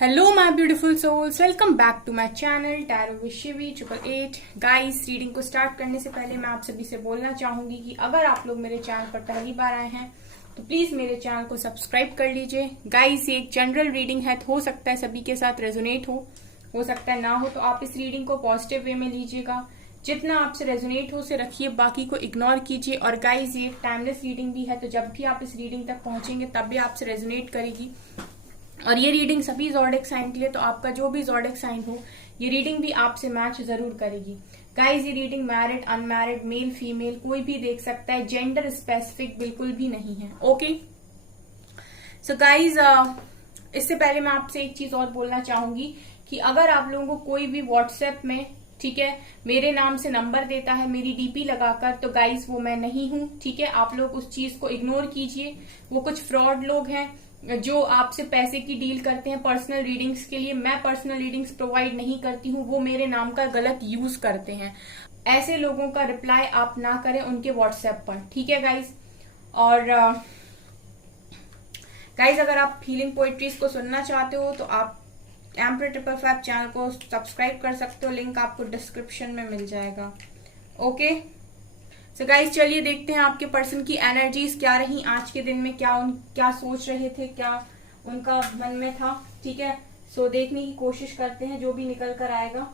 Hello my beautiful souls, welcome back to my channel tarot with Shivi 888। Guys, reading को start करने से पहले मैं आप सभी से बोलना चाहूंगी कि अगर आप लोग मेरे चैनल पर पहली बार आए हैं तो प्लीज मेरे चैनल को सब्सक्राइब कर लीजिए। गाइस, ये एक जनरल रीडिंग है, तो हो सकता है सभी के साथ रेजोनेट हो सकता है ना हो, तो आप इस रीडिंग को पॉजिटिव वे में लीजिएगा। जितना आपसे रेजोनेट हो उसे रखिए, बाकी को इग्नोर कीजिए। और गाइस, ये एक टाइमलेस रीडिंग भी है, तो जब भी आप इस रीडिंग तक पहुंचेंगे तब भी आपसे रेजोनेट करेगी। और ये रीडिंग सभी ज़ोडिएक साइन के लिए, तो आपका जो भी ज़ोडिएक साइन हो ये रीडिंग भी आपसे मैच जरूर करेगी। गाइस, ये reading married, unmarried, male, female कोई भी देख सकता है, जेंडर स्पेसिफिक बिल्कुल भी नहीं है। ओके, सो गाइस, इससे पहले मैं आपसे एक चीज और बोलना चाहूंगी कि अगर आप लोगों को कोई भी व्हाट्सएप में, ठीक है, मेरे नाम से नंबर देता है मेरी डीपी लगाकर, तो गाइस वो मैं नहीं हूं। ठीक है, आप लोग उस चीज को इग्नोर कीजिए। वो कुछ फ्रॉड लोग हैं जो आपसे पैसे की डील करते हैं पर्सनल रीडिंग्स के लिए। मैं पर्सनल रीडिंग्स प्रोवाइड नहीं करती हूँ, वो मेरे नाम का गलत यूज करते हैं। ऐसे लोगों का रिप्लाई आप ना करें उनके व्हाट्सएप पर, ठीक है गाइज। और गाइज, अगर आप हीलिंग पोएट्रीज को सुनना चाहते हो तो आप एम्पर 555 चैनल को सब्सक्राइब कर सकते हो, लिंक आपको डिस्क्रिप्शन में मिल जाएगा। ओके, सो गाइस, चलिए देखते हैं आपके पर्सन की एनर्जीज क्या रही आज के दिन में। क्या सोच रहे थे, क्या उनका मन में था। ठीक है, सो देखने की कोशिश करते हैं जो भी निकल कर आएगा।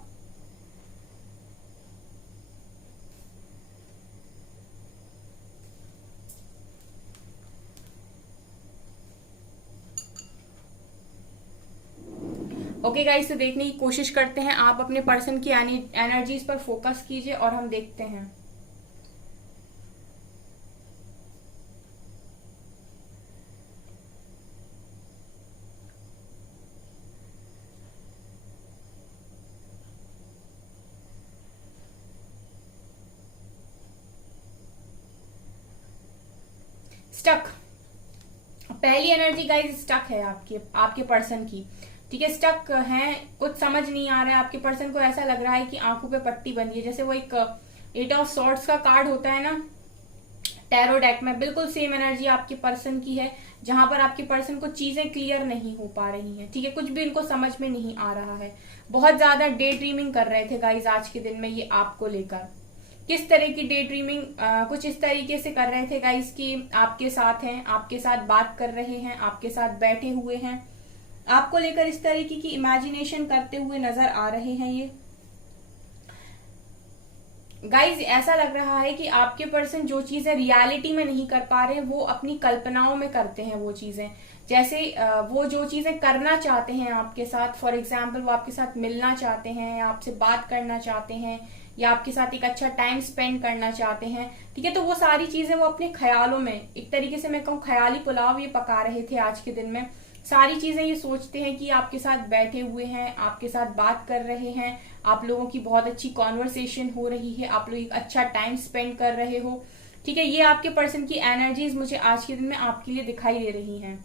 ओके गाइस, तो देखने की कोशिश करते हैं। आप अपने पर्सन की एनर्जीज पर फोकस कीजिए और हम देखते हैं। स्टक, पहली एनर्जी गाइस स्टक है आपके पर्सन की। ठीक है, स्टक है, कुछ समझ नहीं आ रहा है। आपके पर्सन को ऐसा लग रहा है कि आंखों पे पट्टी बंधी है, जैसे वो एक 8 ऑफ सॉर्ड्स का कार्ड होता है ना टैरो डेक में, बिल्कुल सेम एनर्जी आपके पर्सन की है, जहां पर आपके पर्सन को चीजें क्लियर नहीं हो पा रही हैं। ठीक है, कुछ भी इनको समझ में नहीं आ रहा है। बहुत ज्यादा डे ड्रीमिंग कर रहे थे गाइज आज के दिन में ये आपको लेकर। किस तरह की डे ड्रीमिंग, कुछ इस तरीके से कर रहे थे गाइस कि आपके साथ हैं, आपके साथ बात कर रहे हैं, आपके साथ बैठे हुए हैं, आपको लेकर इस तरीके की इमेजिनेशन करते हुए नजर आ रहे हैं ये गाइज। ऐसा लग रहा है कि आपके पर्सन जो चीजें रियलिटी में नहीं कर पा रहे वो अपनी कल्पनाओं में करते हैं वो चीजें। जैसे वो जो चीजें करना चाहते हैं आपके साथ, फॉर एग्जाम्पल वो आपके साथ मिलना चाहते हैं या आपसे बात करना चाहते हैं या आपके साथ एक अच्छा टाइम स्पेंड करना चाहते हैं। ठीक है, तो वो सारी चीजें वो अपने ख्यालों में, एक तरीके से मैं कहूँ ख्याली पुलाव ये पका रहे थे आज के दिन में। सारी चीजें ये सोचते हैं कि आपके साथ बैठे हुए हैं, आपके साथ बात कर रहे हैं, आप लोगों की बहुत अच्छी कॉन्वर्सेशन हो रही है, आप लोग एक अच्छा टाइम स्पेंड कर रहे हो। ठीक है, ये आपके पर्सन की एनर्जीज मुझे आज के दिन में आपके लिए दिखाई दे रही हैं।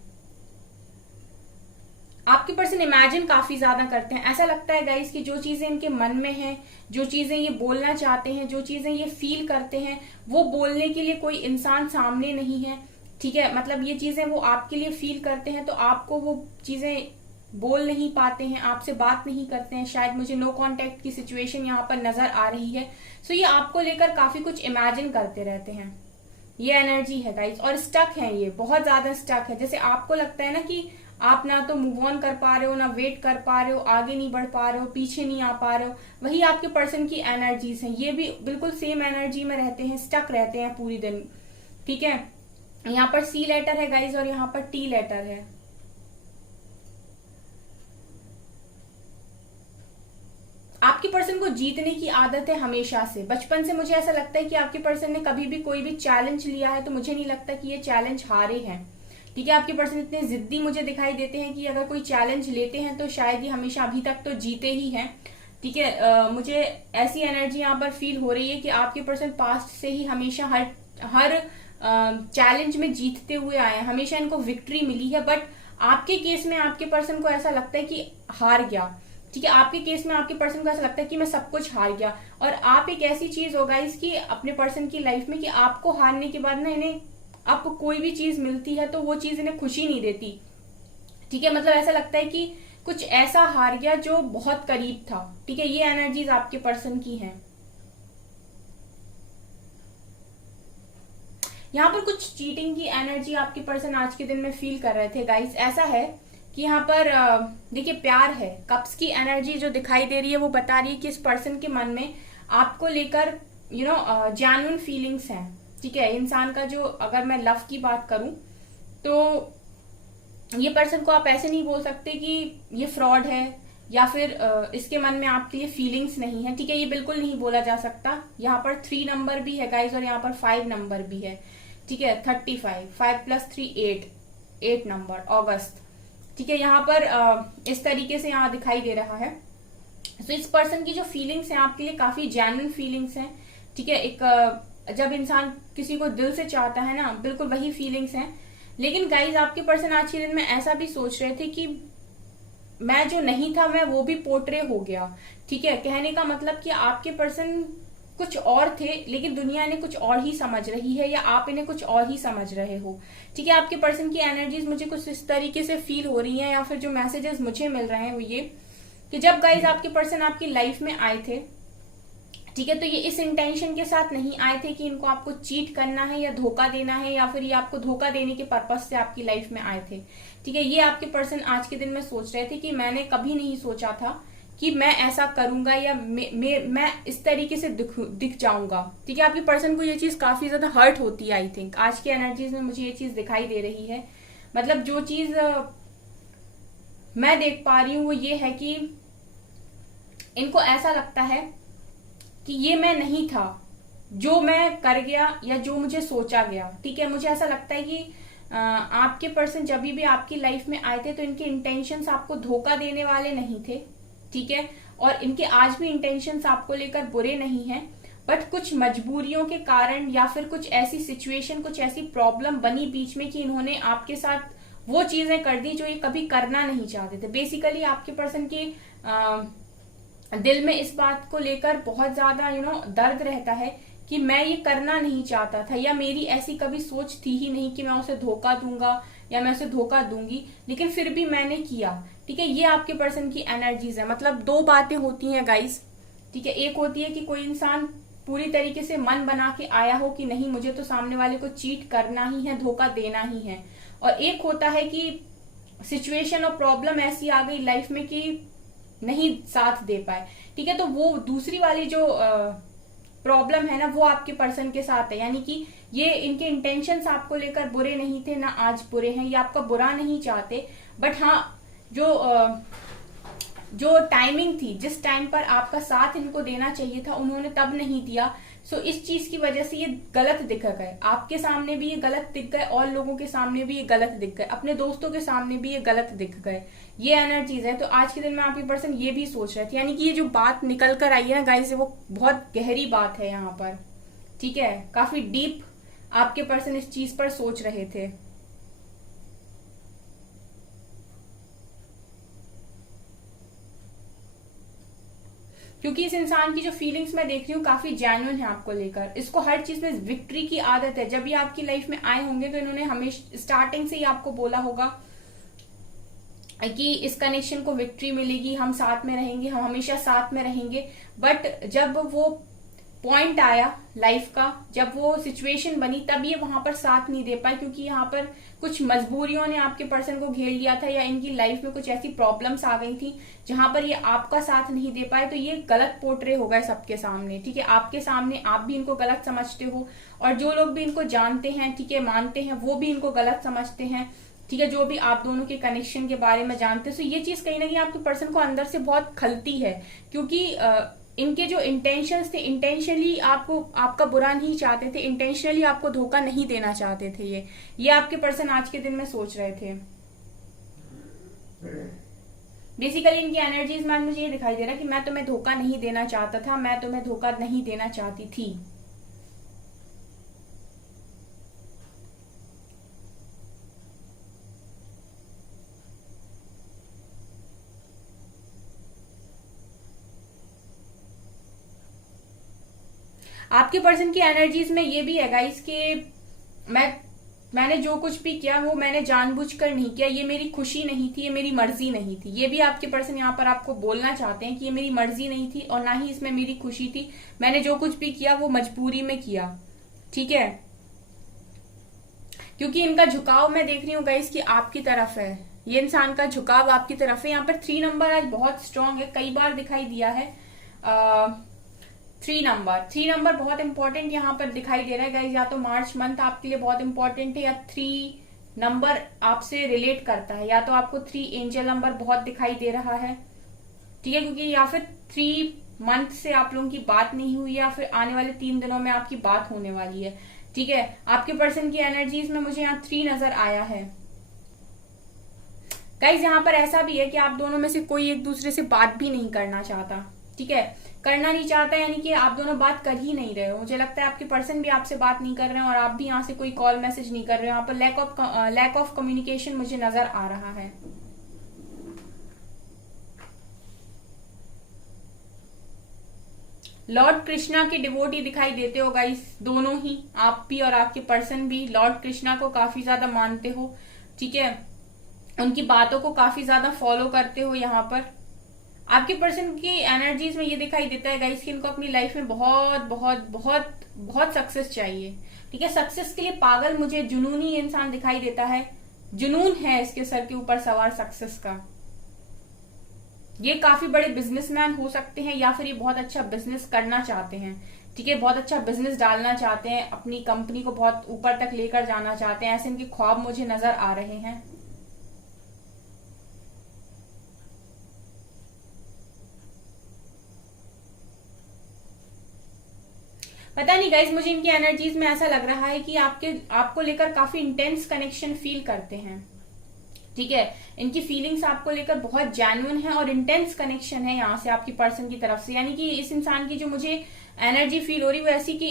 आपके पर्सन इमेजिन काफी ज्यादा करते हैं। ऐसा लगता है गाइस कि जो चीजें इनके मन में हैं, जो चीजें ये बोलना चाहते हैं, जो चीजें ये फील करते हैं, वो बोलने के लिए कोई इंसान सामने नहीं है। ठीक है, मतलब ये चीजें वो आपके लिए फील करते हैं, तो आपको वो चीजें बोल नहीं पाते हैं, आपसे बात नहीं करते हैं। शायद मुझे नो कांटेक्ट की सिचुएशन यहाँ पर नजर आ रही है। सो ये आपको लेकर काफी कुछ इमेजिन करते रहते हैं, ये एनर्जी है गाइस। और स्टक है, ये बहुत ज्यादा स्टक है। जैसे आपको लगता है ना कि आप ना तो मूव ऑन कर पा रहे हो, ना वेट कर पा रहे हो, आगे नहीं बढ़ पा रहे हो, पीछे नहीं आ पा रहे हो। वही आपके पर्सन की एनर्जीज हैं, ये भी बिल्कुल सेम एनर्जी में रहते हैं, स्टक रहते हैं पूरी दिन। ठीक है, यहाँ पर सी लेटर है गाइज और यहाँ पर टी लेटर है। आपके पर्सन को जीतने की आदत है हमेशा से, बचपन से। मुझे ऐसा लगता है कि आपके पर्सन ने कभी भी कोई भी चैलेंज लिया है तो मुझे नहीं लगता कि ये चैलेंज हारे हैं। ठीक है, आपके पर्सन इतने जिद्दी मुझे दिखाई देते हैं कि अगर कोई चैलेंज लेते हैं तो शायद ये हमेशा अभी तक तो जीते ही हैं। ठीक है, मुझे ऐसी एनर्जी यहाँ पर फील हो रही है कि आपके पर्सन पास्ट से ही हमेशा हर चैलेंज में जीतते हुए आए हैं, हमेशा इनको विक्ट्री मिली है। बट आपके केस में आपके पर्सन को ऐसा लगता है कि हार गया। ठीक है, आपके केस में आपके पर्सन को ऐसा लगता है कि मैं सब कुछ हार गया। और आप एक ऐसी चीज होगा इसकी अपने पर्सन की लाइफ में कि आपको हारने के बाद ना इन्हें आपको कोई भी चीज मिलती है तो वो चीज इन्हें खुशी नहीं देती। ठीक है, मतलब ऐसा लगता है कि कुछ ऐसा हार गया जो बहुत करीब था। ठीक है, ये एनर्जीज आपके पर्सन की हैं। यहाँ पर कुछ चीटिंग की एनर्जी आपके पर्सन आज के दिन में फील कर रहे थे गाइस। ऐसा है कि यहाँ पर देखिए प्यार है, कप्स की एनर्जी जो दिखाई दे रही है वो बता रही है कि इस पर्सन के मन में आपको लेकर जेन्युइन फीलिंग्स हैं। ठीक है, इंसान का जो, अगर मैं लव की बात करूं तो ये पर्सन को आप ऐसे नहीं बोल सकते कि ये फ्रॉड है या फिर इसके मन में आपके लिए फीलिंग्स नहीं है। ठीक है, ये बिल्कुल नहीं बोला जा सकता। यहाँ पर 3 नंबर भी है गाइस और यहाँ पर 5 नंबर भी है। ठीक है, 35, 5 + 3 8 नंबर, अगस्त। ठीक है, यहाँ पर इस तरीके से यहाँ दिखाई दे रहा है। तो इस पर्सन की जो फीलिंग्स हैं आपके लिए काफी जेन्युइन फीलिंग्स हैं। ठीक है, एक जब इंसान किसी को दिल से चाहता है ना, बिल्कुल वही फीलिंग्स हैं। लेकिन गाइज आपके पर्सन आज के दिन में ऐसा भी सोच रहे थे कि मैं जो नहीं था मैं वो भी पोर्ट्रे हो गया। ठीक है, कहने का मतलब कि आपके पर्सन कुछ और थे लेकिन दुनिया इन्हें कुछ और ही समझ रही है, या आप इन्हें कुछ और ही समझ रहे हो। ठीक है, आपके पर्सन की एनर्जीज मुझे कुछ इस तरीके से फील हो रही हैं, या फिर जो मैसेजेस मुझे मिल रहे हैं वो ये कि जब गाइज आपके पर्सन आपकी लाइफ में आए थे, ठीक है, तो ये इस इंटेंशन के साथ नहीं आए थे कि इनको आपको चीट करना है या धोखा देना है, या फिर ये आपको धोखा देने के पर्पज से आपकी लाइफ में आए थे। ठीक है, ये आपके पर्सन आज के दिन में सोच रहे थे कि मैंने कभी नहीं सोचा था कि मैं ऐसा करूंगा या मैं इस तरीके से दिख जाऊंगा। ठीक है, आपके पर्सन को ये चीज काफी ज्यादा हर्ट होती है। आई थिंक आज की एनर्जीज में मुझे ये चीज दिखाई दे रही है। मतलब जो चीज मैं देख पा रही हूँ वो ये है कि इनको ऐसा लगता है कि ये मैं नहीं था, जो मैं कर गया या जो मुझे सोचा गया। ठीक है, मुझे ऐसा लगता है कि आपके पर्सन जब भी आपकी लाइफ में आए थे तो इनके इंटेंशंस आपको धोखा देने वाले नहीं थे। ठीक है, और इनके आज भी इंटेंशंस आपको लेकर बुरे नहीं हैं, बट कुछ मजबूरियों के कारण या फिर कुछ ऐसी सिचुएशन, कुछ ऐसी प्रॉब्लम बनी बीच में कि इन्होंने आपके साथ वो चीजें कर दी जो ये कभी करना नहीं चाहते थे। बेसिकली आपके पर्सन के दिल में इस बात को लेकर बहुत ज्यादा दर्द रहता है कि मैं ये करना नहीं चाहता था, या मेरी ऐसी कभी सोच थी ही नहीं कि मैं उसे धोखा दूंगा या मैं उसे धोखा दूंगी, लेकिन फिर भी मैंने किया। ठीक है, ये आपके पर्सन की एनर्जीज है। मतलब 2 बातें होती हैं गाइस। ठीक है, एक होती है कि कोई इंसान पूरी तरीके से मन बना के आया हो कि नहीं मुझे तो सामने वाले को चीट करना ही है, धोखा देना ही है, और एक होता है कि सिचुएशन और प्रॉब्लम ऐसी आ गई लाइफ में कि नहीं साथ दे पाए। ठीक है, तो वो दूसरी वाली जो प्रॉब्लम है ना वो आपके पर्सन के साथ है। यानी कि ये इनके इंटेंशंस आपको लेकर बुरे नहीं थे, ना आज बुरे हैं, ये आपका बुरा नहीं चाहते, बट हाँ जो टाइमिंग थी, जिस टाइम पर आपका साथ इनको देना चाहिए था उन्होंने तब नहीं दिया। सो इस चीज की वजह से ये गलत दिख गए। आपके सामने भी ये गलत दिख गए और लोगों के सामने भी ये गलत दिख गए, अपने दोस्तों के सामने भी ये गलत दिख गए। ये एनर्जीज है। तो आज के दिन में आपकी पर्सन ये भी सोच रहे थे, यानी कि ये जो बात निकल कर आई है ना गाइस, वो बहुत गहरी बात है यहाँ पर। ठीक है, काफी डीप आपके पर्सन इस चीज पर सोच रहे थे। क्योंकि इस इंसान की जो फीलिंग्स मैं देख रही हूँ काफी जेन्युइन है आपको लेकर। इसको हर चीज में विक्ट्री की आदत है। जब ये आपकी लाइफ में आए होंगे तो इन्होंने हमेशा स्टार्टिंग से ही आपको बोला होगा कि इस कनेक्शन को विक्ट्री मिलेगी, हम साथ में रहेंगे, हम हमेशा साथ में रहेंगे। बट जब वो पॉइंट आया लाइफ का, जब वो सिचुएशन बनी, तब ये वहां पर साथ नहीं दे पाए, क्योंकि यहाँ पर कुछ मजबूरियों ने आपके पर्सन को घेर लिया था, या इनकी लाइफ में कुछ ऐसी प्रॉब्लम्स आ गई थी जहां पर ये आपका साथ नहीं दे पाए। तो ये गलत पोर्ट्रे हो गए सबके सामने। ठीक है, आपके सामने आप भी इनको गलत समझते हो, और जो लोग भी इनको जानते हैं, ठीक है, मानते हैं, वो भी इनको गलत समझते हैं। ठीक है, जो भी आप दोनों के कनेक्शन के बारे में जानते हैं। तो ये चीज कहीं ना कहीं आपके पर्सन को अंदर से बहुत खलती है, क्योंकि इनके जो इंटेंशंस थे, इंटेंशनली आपको, आपका बुरा नहीं चाहते थे, इंटेंशनली आपको धोखा नहीं देना चाहते थे। ये आपके पर्सन आज के दिन में सोच रहे थे। बेसिकली इनकी एनर्जीज में मुझे ये दिखाई दे रहा है कि मैं तुम्हें धोखा नहीं देना चाहता था, मैं तुम्हें धोखा नहीं देना चाहती थी। आपके पर्सन की एनर्जीज में ये भी है गाइस कि मैं मैंने जो कुछ भी किया वो मैंने जानबूझकर नहीं किया, ये मेरी खुशी नहीं थी, ये मेरी मर्जी नहीं थी। ये भी आपके पर्सन यहाँ पर आपको बोलना चाहते हैं कि ये मेरी मर्जी नहीं थी और ना ही इसमें मेरी खुशी थी। मैंने जो कुछ भी किया वो मजबूरी में किया, ठीक है। क्योंकि इनका झुकाव मैं देख रही हूँ गाइस कि आपकी तरफ है, ये इंसान का झुकाव आपकी तरफ है। यहाँ पर 3 नंबर आज बहुत स्ट्रांग है, कई बार दिखाई दिया है। 3 नंबर बहुत इंपॉर्टेंट यहाँ पर दिखाई दे रहा है गाइज। या तो मार्च मंथ आपके लिए बहुत इंपॉर्टेंट है, या 3 नंबर आपसे रिलेट करता है, या तो आपको 3 एंजल नंबर बहुत दिखाई दे रहा है, ठीक है। क्योंकि या फिर 3 मंथ से आप लोगों की बात नहीं हुई, या फिर आने वाले 3 दिनों में आपकी बात होने वाली है, ठीक है। आपके पर्सन की एनर्जीज में मुझे यहाँ 3 नजर आया है गाइज। यहाँ पर ऐसा भी है कि आप दोनों में से कोई एक दूसरे से बात भी नहीं करना चाहता, ठीक है। करना नहीं चाहता यानी कि आप दोनों बात कर ही नहीं रहे हो। मुझे लगता है आपके पर्सन भी आपसे बात नहीं कर रहे हैं और आप भी यहाँ से कोई कॉल मैसेज नहीं कर रहे हो। यहाँ पर लैक ऑफ कम्युनिकेशन मुझे नजर आ रहा है। लॉर्ड कृष्णा के डिवोटी दिखाई देते हो गाइस, दोनों ही, आप भी और आपके पर्सन भी लॉर्ड कृष्णा को काफी ज्यादा मानते हो, ठीक है। उनकी बातों को काफी ज्यादा फॉलो करते हो। यहाँ पर आपके पर्सन की एनर्जीज में ये दिखाई देता है गाइस कि इनको अपनी लाइफ में बहुत बहुत बहुत बहुत सक्सेस चाहिए, ठीक है। सक्सेस के लिए पागल, मुझे जुनूनी इंसान दिखाई देता है। जुनून है इसके सर के ऊपर सवार सक्सेस का। ये काफी बड़े बिजनेसमैन हो सकते हैं, या फिर ये बहुत अच्छा बिजनेस करना चाहते हैं, ठीक है। बहुत अच्छा बिजनेस डालना चाहते हैं, अपनी कंपनी को बहुत ऊपर तक लेकर जाना चाहते हैं। ऐसे इनके ख्वाब मुझे नजर आ रहे हैं। पता नहीं गाइज, मुझे इनकी एनर्जीज में ऐसा लग रहा है कि आपको लेकर काफी इंटेंस कनेक्शन फील करते हैं, ठीक है। इनकी फीलिंग्स आपको लेकर बहुत जेन्युइन है और इंटेंस कनेक्शन है यहाँ से आपकी पर्सन की तरफ से। यानी कि इस इंसान की जो मुझे एनर्जी फील हो रही है वो ऐसी कि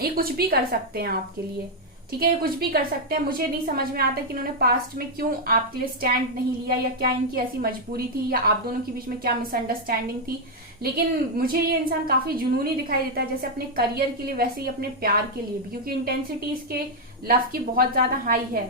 ये कुछ भी कर सकते हैं आपके लिए, ठीक है। ये कुछ भी कर सकते हैं। मुझे नहीं समझ में आता कि इन्होंने पास्ट में क्यों आपके लिए स्टैंड नहीं लिया, या क्या इनकी ऐसी मजबूरी थी, या आप दोनों के बीच में क्या मिसअंडरस्टैंडिंग थी। लेकिन मुझे ये इंसान काफी जुनूनी दिखाई देता है, जैसे अपने करियर के लिए वैसे ही अपने प्यार के लिए भी, क्योंकि इंटेंसिटी इसके लव की बहुत ज्यादा हाई है।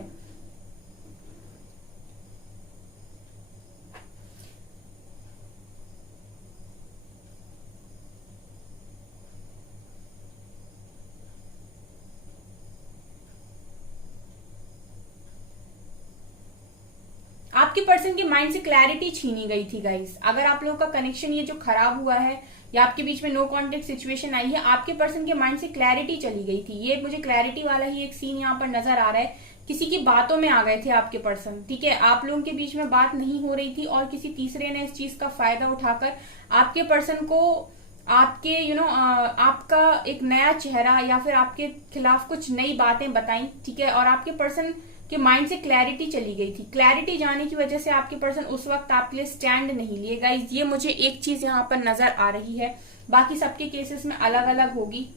आपके पर्सन के माइंड से क्लैरिटी छीनी गई थी गाइस। अगर आप लोगों का कनेक्शन ये जो खराब हुआ है, या आपके बीच में नो कांटेक्ट सिचुएशन आई है, आपके पर्सन के माइंड से क्लैरिटी चली गई थी। ये मुझे क्लैरिटी वाला ही एक सीन यहाँ पर नजर आ रहा है। किसी की बातों में आ गए थे आपके पर्सन, ठीक है। आप लोगों के बीच में बात नहीं हो रही थी और किसी तीसरे ने इस चीज का फायदा उठाकर आपके पर्सन को आपके आपका एक नया चेहरा या फिर आपके खिलाफ कुछ नई बातें बताई, ठीक है। और आपके पर्सन कि माइंड से क्लैरिटी चली गई थी। क्लैरिटी जाने की वजह से आपके पर्सन उस वक्त आपके लिए स्टैंड नहीं लिए गाइस। ये मुझे एक चीज यहाँ पर नजर आ रही है, बाकी सबके केसेस में अलग अलग होगी।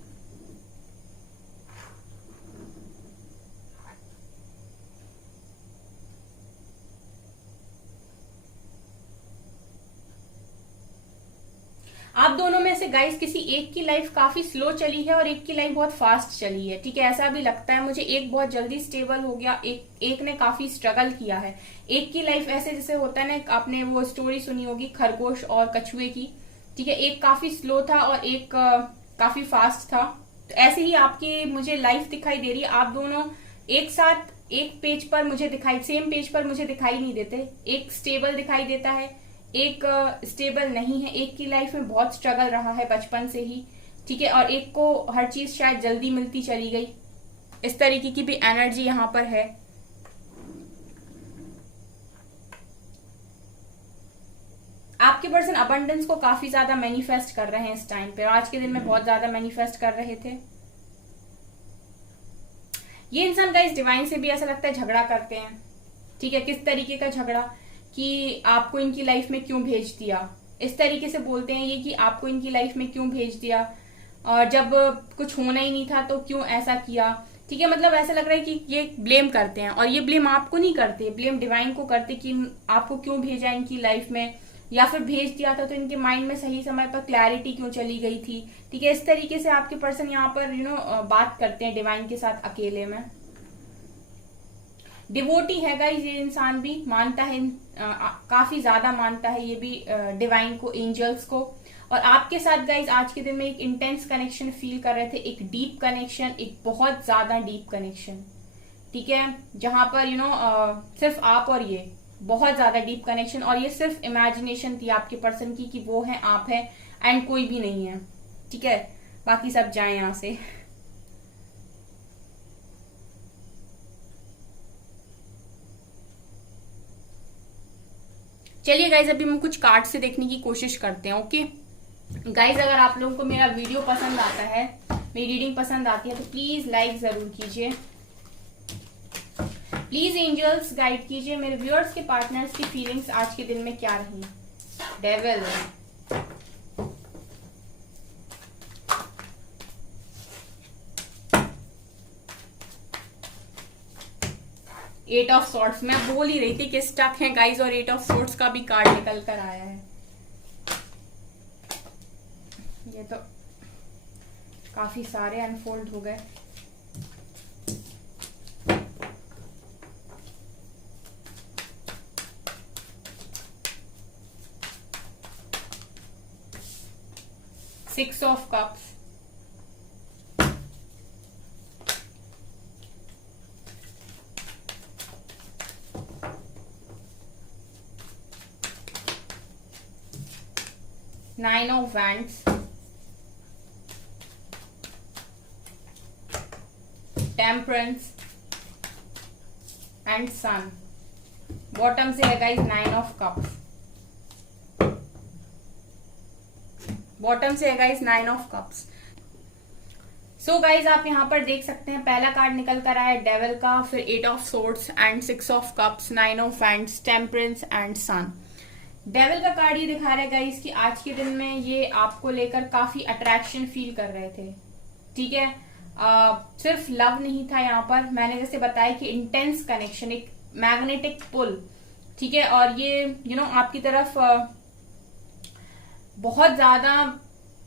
आप दोनों में से गाइस किसी एक की लाइफ काफी स्लो चली है और एक की लाइफ बहुत फास्ट चली है, ठीक है। ऐसा भी लगता है मुझे, एक बहुत जल्दी स्टेबल हो गया, एक ने काफी स्ट्रगल किया है। एक की लाइफ ऐसे जैसे होता है ना, आपने वो स्टोरी सुनी होगी खरगोश और कछुए की, ठीक है। एक काफी स्लो था और एक काफी फास्ट था। तो ऐसे ही आपकी मुझे लाइफ दिखाई दे रही है। आप दोनों एक साथ एक पेज पर मुझे सेम पेज पर मुझे दिखाई नहीं देते। एक स्टेबल दिखाई देता है, एक स्टेबल नहीं है। एक की लाइफ में बहुत स्ट्रगल रहा है बचपन से ही, ठीक है। और एक को हर चीज शायद जल्दी मिलती चली गई। इस तरीके की भी एनर्जी यहाँ पर है। आपके पर्सन अबंडेंस को काफी ज्यादा मैनिफेस्ट कर रहे हैं इस टाइम पे। आज के दिन में बहुत ज्यादा मैनिफेस्ट कर रहे थे। ये इंसान गाइस डिवाइन से भी ऐसा लगता है झगड़ा करते हैं, ठीक है। किस तरीके का झगड़ा कि आपको इनकी लाइफ में क्यों भेज दिया, इस तरीके से बोलते हैं ये कि आपको इनकी लाइफ में क्यों भेज दिया, और जब कुछ होना ही नहीं था तो क्यों ऐसा किया, ठीक है। मतलब ऐसा लग रहा है कि ये ब्लेम करते हैं, और ये ब्लेम आपको नहीं करते, ब्लेम डिवाइन को करते कि आपको क्यों भेजा इनकी लाइफ में, या फिर भेज दिया था तो इनके माइंड में सही समय पर क्लैरिटी क्यों चली गई थी, ठीक है। इस तरीके से आपके पर्सन यहाँ पर बात करते हैं डिवाइन के साथ अकेले में। डिवोटी है गाइस, ये इंसान भी मानता है, काफी ज्यादा मानता है ये भी डिवाइन को, एंजल्स को। और आपके साथ गाइस आज के दिन में एक इंटेंस कनेक्शन फील कर रहे थे, एक डीप कनेक्शन, एक बहुत ज्यादा डीप कनेक्शन, ठीक है, जहां पर सिर्फ आप और ये, बहुत ज्यादा डीप कनेक्शन। और ये सिर्फ इमेजिनेशन थी आपके पर्सन की कि वो है, आप है एंड कोई भी नहीं है, ठीक है, बाकी सब जाए यहां से। चलिए गाइज अभी हम कुछ कार्ड से देखने की कोशिश करते हैं। ओके गाइज, अगर आप लोगों को मेरा वीडियो पसंद आता है, मेरी रीडिंग पसंद आती है, तो प्लीज लाइक जरूर कीजिए। प्लीज एंजल्स गाइड कीजिए मेरे व्यूअर्स के पार्टनर्स की फीलिंग्स आज के दिन में क्या रही। डेविल, 8 ऑफ सॉर्ड्स, मैं बोल ही रही थी कि स्टक है गाइज, और 8 ऑफ सॉर्ड्स का भी कार्ड निकल कर आया है। ये तो काफी सारे अनफोल्ड हो गए। Six of cups, nine of wands, temperance and sun. Bottom से है गाइज 9 ऑफ कप्स, बॉटम से है guys 9 of cups. So guys आप यहां पर देख सकते हैं पहला कार्ड निकल कर आया डेविल का, फिर 8 of swords and 6 of cups, 9 of wands, temperance and sun. Devil का कार्ड ये दिखा रहा है गाइस कि आज के दिन में ये आपको लेकर काफी अट्रैक्शन फील कर रहे थे, ठीक है। सिर्फ लव नहीं था यहाँ पर, मैंने जैसे बताया कि इंटेंस कनेक्शन, एक मैग्नेटिक पुल, ठीक है। और ये आपकी तरफ बहुत ज्यादा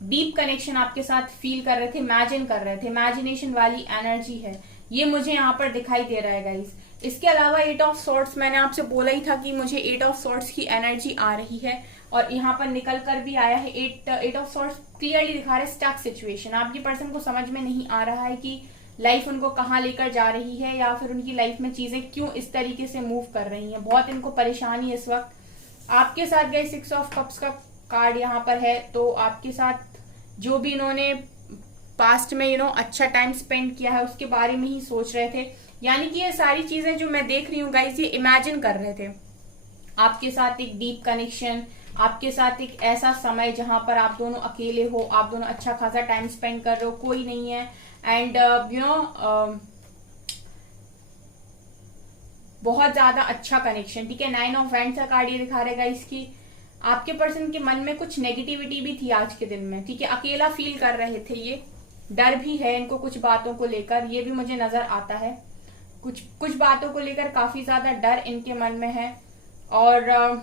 डीप कनेक्शन आपके साथ फील कर रहे थे, इमेजिन कर रहे थे, इमेजिनेशन वाली एनर्जी है, ये मुझे यहाँ पर दिखाई दे रहा है गाइस। इसके अलावा 8 ऑफ सॉर्ड्स, मैंने आपसे बोला ही था कि मुझे 8 ऑफ सॉर्ड्स की एनर्जी आ रही है, और यहाँ पर निकल कर भी आया है। 8 ऑफ सॉर्ड्स क्लियरली दिखा रहे स्टक सिचुएशन, आपकी पर्सन को समझ में नहीं आ रहा है कि लाइफ उनको कहाँ लेकर जा रही है, या फिर उनकी लाइफ में चीजें क्यों इस तरीके से मूव कर रही हैं, बहुत इनको परेशानी है इस वक्त। आपके साथ गए 6 ऑफ कप्स का कार्ड यहाँ पर है, तो आपके साथ जो भी इन्होंने पास्ट में अच्छा टाइम स्पेंड किया है उसके बारे में ही सोच रहे थे, यानी कि ये सारी चीजें जो मैं देख रही हूँ गाइस, ये इमेजिन कर रहे थे आपके साथ एक डीप कनेक्शन, आपके साथ एक ऐसा समय जहां पर आप दोनों अकेले हो, आप दोनों अच्छा खासा टाइम स्पेंड कर रहे हो, कोई नहीं है, एंड बहुत ज्यादा अच्छा कनेक्शन, ठीक है। 9 ऑफ वैंड्स का कार्ड ये दिखा रहेगा इसकी आपके पर्सन के मन में कुछ नेगेटिविटी भी थी आज के दिन में, ठीक है, अकेला फील कर रहे थे, ये डर भी है इनको कुछ बातों को लेकर, ये भी मुझे नजर आता है, कुछ बातों को लेकर काफी ज्यादा डर इनके मन में है, और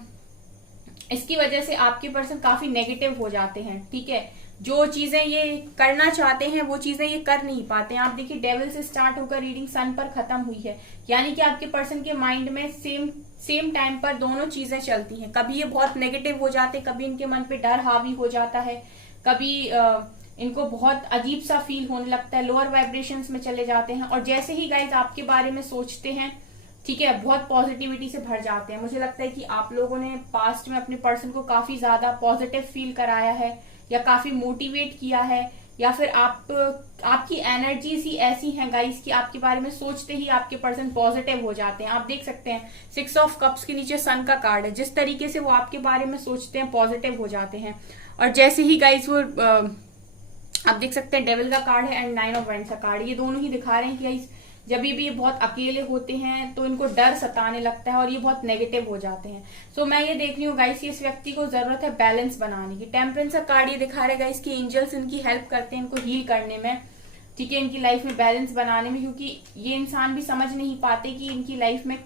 इसकी वजह से आपके पर्सन काफी नेगेटिव हो जाते हैं, ठीक है। जो चीजें ये करना चाहते हैं वो चीजें ये कर नहीं पाते हैं। आप देखिए डेविल से स्टार्ट होकर रीडिंग सन पर खत्म हुई है, यानी कि आपके पर्सन के माइंड में सेम टाइम पर दोनों चीजें चलती हैं, कभी ये बहुत नेगेटिव हो जाते हैं, कभी इनके मन पे डर हावी हो जाता है, कभी इनको बहुत अजीब सा फील होने लगता है, लोअर वाइब्रेशंस में चले जाते हैं, और जैसे ही गाइज आपके बारे में सोचते हैं, ठीक है, बहुत पॉजिटिविटी से भर जाते हैं। मुझे लगता है कि आप लोगों ने पास्ट में अपने पर्सन को काफी ज्यादा पॉजिटिव फील कराया है, या काफी मोटिवेट किया है, या फिर आपकी एनर्जीज ही ऐसी हैं गाइस कि आपके बारे में सोचते ही आपके पर्सन पॉजिटिव हो जाते हैं। आप देख सकते हैं 6 ऑफ कप्स के नीचे सन का कार्ड है, जिस तरीके से वो आपके बारे में सोचते हैं पॉजिटिव हो जाते हैं, और जैसे ही गाइस वो आप देख सकते हैं डेविल का कार्ड है एंड 9 ऑफ वैंड्स का कार्ड, ये दोनों ही दिखा रहे हैं कि गाइस जब भी ये बहुत अकेले होते हैं तो इनको डर सताने लगता है और ये बहुत नेगेटिव हो जाते हैं। सो मैं ये देख रही हूँ गाइस, इस व्यक्ति को जरूरत है बैलेंस बनाने की। टेम्परेंस का कार्ड ये दिखा रहा है गाइस कि एंजल्स इनकी हेल्प करते हैं इनको हील करने में, ठीक है, इनकी लाइफ में बैलेंस बनाने में, क्योंकि ये इंसान भी समझ नहीं पाते कि इनकी लाइफ में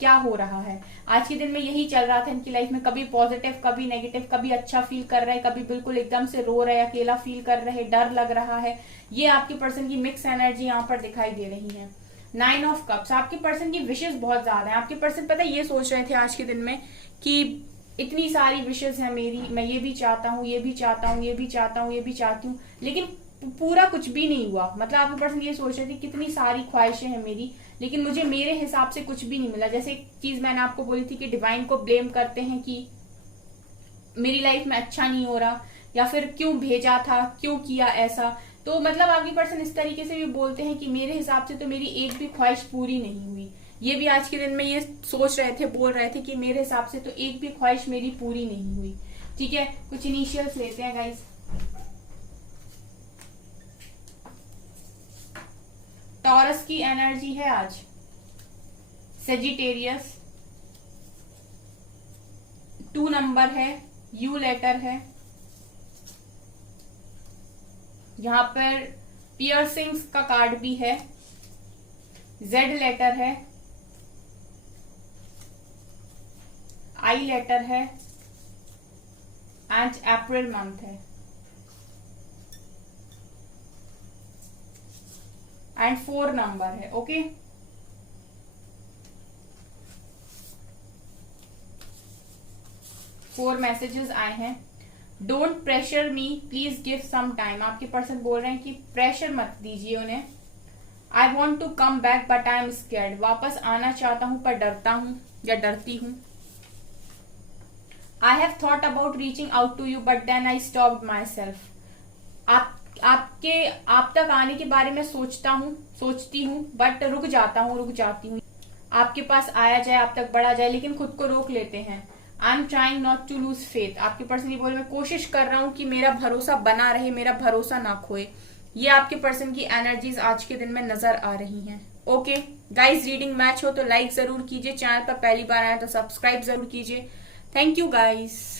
क्या हो रहा है। आज के दिन में यही चल रहा था इनकी लाइफ में, कभी पॉजिटिव कभी नेगेटिव, कभी अच्छा फील कर रहे हैं, कभी बिल्कुल एकदम से रो रहे हैं, अकेला फील कर रहे हैं, डर लग रहा है। ये आपके पर्सन की मिक्स एनर्जी यहाँ पर दिखाई दे रही है। 9 ऑफ कप्स, आपके पर्सन की विशेष बहुत ज्यादा है। आपके पर्सन पता है ये सोच रहे थे आज के दिन में कि इतनी सारी विशेष है मेरी, मैं ये भी चाहता हूँ, ये भी चाहता हूँ, ये भी चाहता हूँ, ये भी चाहती हूँ, लेकिन पूरा कुछ भी नहीं हुआ। मतलब आपके पर्सन ये सोच रहे थे कितनी सारी ख्वाहिशें हैं मेरी, लेकिन मुझे मेरे हिसाब से कुछ भी नहीं मिला। जैसे एक चीज मैंने आपको बोली थी कि डिवाइन को ब्लेम करते हैं कि मेरी लाइफ में अच्छा नहीं हो रहा, या फिर क्यों भेजा था, क्यों किया ऐसा। तो मतलब आपके पर्सन इस तरीके से भी बोलते हैं कि मेरे हिसाब से तो मेरी एक भी ख्वाहिश पूरी नहीं हुई। ये भी आज के दिन में ये सोच रहे थे, बोल रहे थे कि मेरे हिसाब से तो एक भी ख्वाहिश मेरी पूरी नहीं हुई। ठीक है, कुछ इनिशियल्स लेते हैं गाइस। टॉरस की एनर्जी है आज, सेजिटेरियस, 2 नंबर है, यू लेटर है, यहां पर पियर्सिंग्स का कार्ड भी है, जेड लेटर है, आई लेटर है, एंड अप्रैल मंथ है, एंड 4 नंबर है। ओके, फोर मैसेजेस आए हैं। Don't pressure me, please give some time. आपके पर्सन बोल रहे हैं कि प्रेशर मत दीजिए उन्हें। I want to come back but I am scared, वापस आना चाहता हूं पर डरता हूं या डरती हूं। I have thought about reaching out to you but then I stopped myself. आप तक आने के बारे में सोचती हूँ बट रुक जाती हूँ। आपके पास आया जाए, आप तक बढ़ा जाए, लेकिन खुद को रोक लेते हैं। I am trying not to lose faith. आपके पर्सन ये बोले मैं कोशिश कर रहा हूं कि मेरा भरोसा बना रहे, मेरा भरोसा ना खोए। ये आपके पर्सन की एनर्जीज आज के दिन में नजर आ रही हैं। ओके गाइस, रीडिंग मैच हो तो लाइक जरूर कीजिए, चैनल पर पहली बार आए तो सब्सक्राइब जरूर कीजिए। Thank you guys.